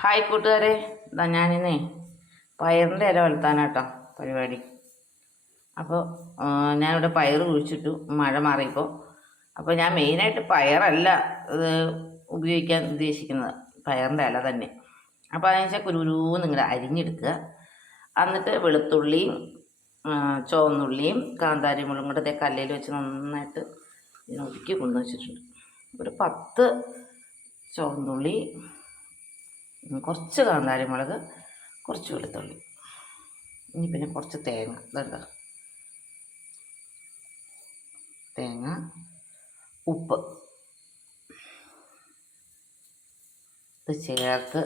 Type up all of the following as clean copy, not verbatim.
Hi കൂട്ടുകാരെ, ഇതാ ഞാനിന്നേ പയറിൻ്റെ ഇല വളർത്താനാട്ടോ പരിപാടി. അപ്പോൾ ഞാനിവിടെ പയർ കുഴിച്ചിട്ടു മഴ മാറിയപ്പോൾ. അപ്പോൾ ഞാൻ മെയിനായിട്ട് പയറല്ല ഇത് ഉപയോഗിക്കാൻ ഉദ്ദേശിക്കുന്നത്, പയറിൻ്റെ ഇല തന്നെ. അപ്പോൾ അതിന് വെച്ചാൽ കുരുന്ന് ഇങ്ങനെ അരിഞ്ഞെടുക്കുക. എന്നിട്ട് വെളുത്തുള്ളിയും ചുവന്നുള്ളിയും കാന്താരി മുളകും കൂടെ കല്ലിൽ വെച്ച് നന്നായിട്ട് ഒതുക്കി കൊണ്ടുവച്ചിട്ടുണ്ട്. ഒരു 10 ചുവന്നുള്ളി, കുറച്ച് കാന്താരി മുളക്, കുറച്ച് വെളുത്തുള്ളി, ഇനി പിന്നെ കുറച്ച് തേങ്ങ. ഇതുണ്ട് തേങ്ങ, ഉപ്പ് ഇത് ചേർത്ത്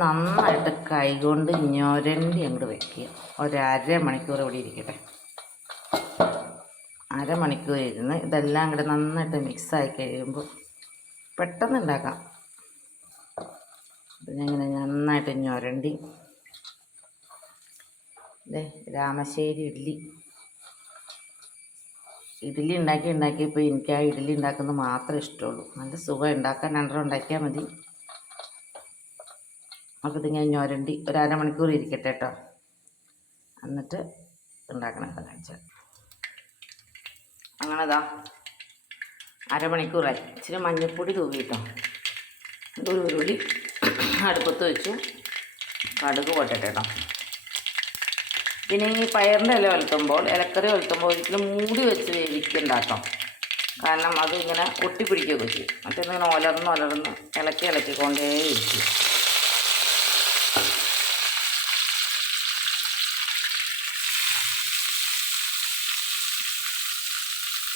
നന്നായിട്ട് കൈകൊണ്ട് ഞൊരണ്ടി അങ്ങോട്ട് വയ്ക്കുക. അരമണിക്കൂർ ഇവിടെ ഇരിക്കട്ടെ. അരമണിക്കൂർ ഇരുന്ന് ഇതെല്ലാം കൂടെ നന്നായിട്ട് മിക്സായി കഴിയുമ്പോൾ പെട്ടെന്ന് ഉണ്ടാക്കാം. ഇങ്ങനെ നന്നായിട്ട് ഞൊരണ്ടി രാമശ്ശേരി ഇഡ്ഡലി ഉണ്ടാക്കിയപ്പോൾ എനിക്ക് ആ ഇഡ്ഡലി ഉണ്ടാക്കുന്നത് മാത്രമേ ഇഷ്ടമുള്ളൂ. നല്ല സുഖം ഉണ്ടാക്കാൻ 2 ഉണ്ടാക്കിയാൽ മതി. അപ്പോൾ ഇതിങ്ങനെ ഞൊരണ്ടി ഒരു അരമണിക്കൂർ ഇരിക്കട്ടെ കേട്ടോ. എന്നിട്ട് ഉണ്ടാക്കണമെന്ന് കാണിച്ചാൽ അങ്ങനെതാ അരമണിക്കൂറായി. ഇച്ചിരി മഞ്ഞൾപ്പൊടി തൂവി കേട്ടോ. ഒരു ഉരുളി അടുപ്പത്ത് വെച്ചു, കടുക് പൊട്ടട്ടെ കേട്ടോ. പിന്നെ ഈ പയറിൻ്റെ ഇല വളർത്തുമ്പോൾ, ഇലക്കറി വളർത്തുമ്പോൾ ഒരിക്കലും മൂടി വെച്ച് വേവിക്കണ്ടാട്ടോ. കാരണം അത് ഇങ്ങനെ ഒട്ടിപ്പിടിക്കുകയൊക്കെ ചെയ്യും. മറ്റേന്നിങ്ങനെ ഒലർന്ന് ഇളക്കിക്കൊണ്ടേ ഇരിക്കും.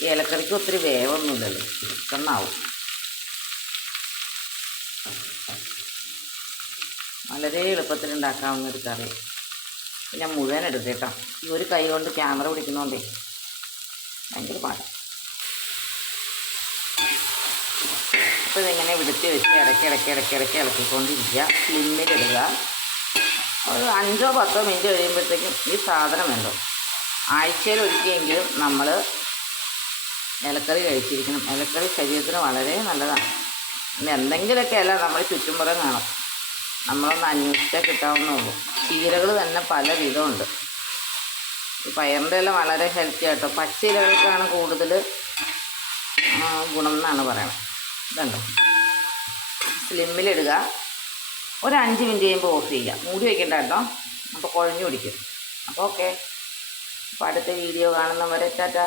ഈ ഇലക്കറിക്ക് ഒത്തിരി വേവൊന്നുമില്ലല്ലോ, പെട്ടെന്നാവും. വളരെ എളുപ്പത്തിൽ ഉണ്ടാക്കാവുന്നൊരു കറി. പിന്നെ മുഴുവൻ എടുക്കുക കേട്ടോ. ഈ ഒരു കൈ കൊണ്ട് ക്യാമറ പിടിക്കുന്നതുകൊണ്ടേ ഭയങ്കര പാടാണ്. അപ്പോൾ ഇതിങ്ങനെ വിടുത്തി വെച്ച് ഇടയ്ക്ക് ഇളക്കിക്കൊണ്ടിരിക്കുക. സ്ലിമ്മിലിടുക. ഒരു 5-10 മിനിറ്റ് കഴിയുമ്പോഴത്തേക്കും ഈ സാധനം വേണ്ടോ. ആഴ്ചയിൽ ഒരിക്കലെങ്കിലും നമ്മൾ ഇലക്കറി കഴിച്ചിരിക്കണം. ഇലക്കറി ശരീരത്തിന് വളരെ നല്ലതാണ്. പിന്നെ എന്തെങ്കിലുമൊക്കെ അല്ല നമ്മൾ ചുറ്റുമ്പുറം കാണും, നമ്മളൊന്ന് അന്വേഷിച്ചാൽ കിട്ടാവുന്നുള്ളൂ. ചീരകൾ തന്നെ പല വിധമുണ്ട്. ഈ പയറിൻ്റെ ഇല വളരെ ഹെൽത്തി ആട്ടോ. പച്ച ഇലകൾക്കാണ് കൂടുതൽ ഗുണം എന്നാണ് പറയുന്നത്. ഇതുണ്ടോ, സ്ലിമ്മിലിടുക. ഒരു 5 മിനിറ്റ് കഴിയുമ്പോൾ ഓഫ് ചെയ്യുക. മൂടി വയ്ക്കണ്ട കേട്ടോ, അപ്പോൾ കുഴഞ്ഞു പിടിക്കും. അപ്പോൾ ഓക്കെ. അപ്പോൾ അടുത്ത വീഡിയോ കാണുന്നവരെ ടാറ്റാ.